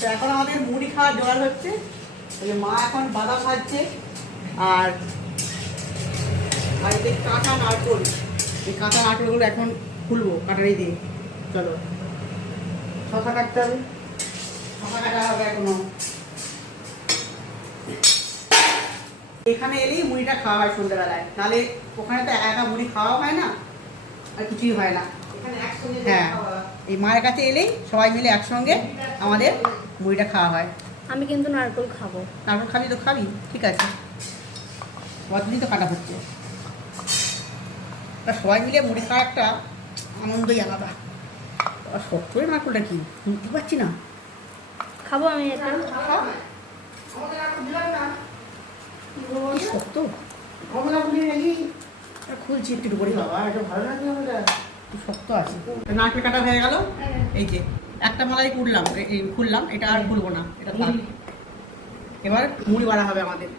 তো এখন আমাদের মুড়ি খাওয়ার জোগাড় হচ্ছে। ওই মা এখন বাদাম ভাজছে আর এতে কাঁচা নারকোল, এই কাঁচা নারকোলগুলো এখন খুলবো কাটারি দিয়ে। চলো শশা কাটতে হবে, শশা কাটা হবে এখনো। এখানে এলেই মুড়িটা খাওয়া হয় সন্ধ্যাবেলায়, নাহলে ওখানে তো একা মুড়ি খাওয়া হয় না আর কিছুই হয় না। হ্যাঁ, এই মায়ের কাছে এলেই সবাই মিলে একসঙ্গে আমাদের মুড়িটা খাওয়া হয়। আমি কিন্তু নারকেল খাবো। নারকেল খাবি তো খাবি, ঠিক আছে, কতদিন তো কাটা হচ্ছে। সবাই মিলে মুড়ি খাওয়া একটা আনন্দই আলাদা। শক্ত নারকেলটা কি বুঝতে পারছি না, খাবো আমি এটা। শক্ত খুলছি একটু করে, শক্ত আছে। নারকেল কাটা হয়ে গেল, এই যে একটা মালাই খুললাম, এটা আর খুলবো না, এটা থাক। এবার মুড়ি বাড়া হবে আমাদের।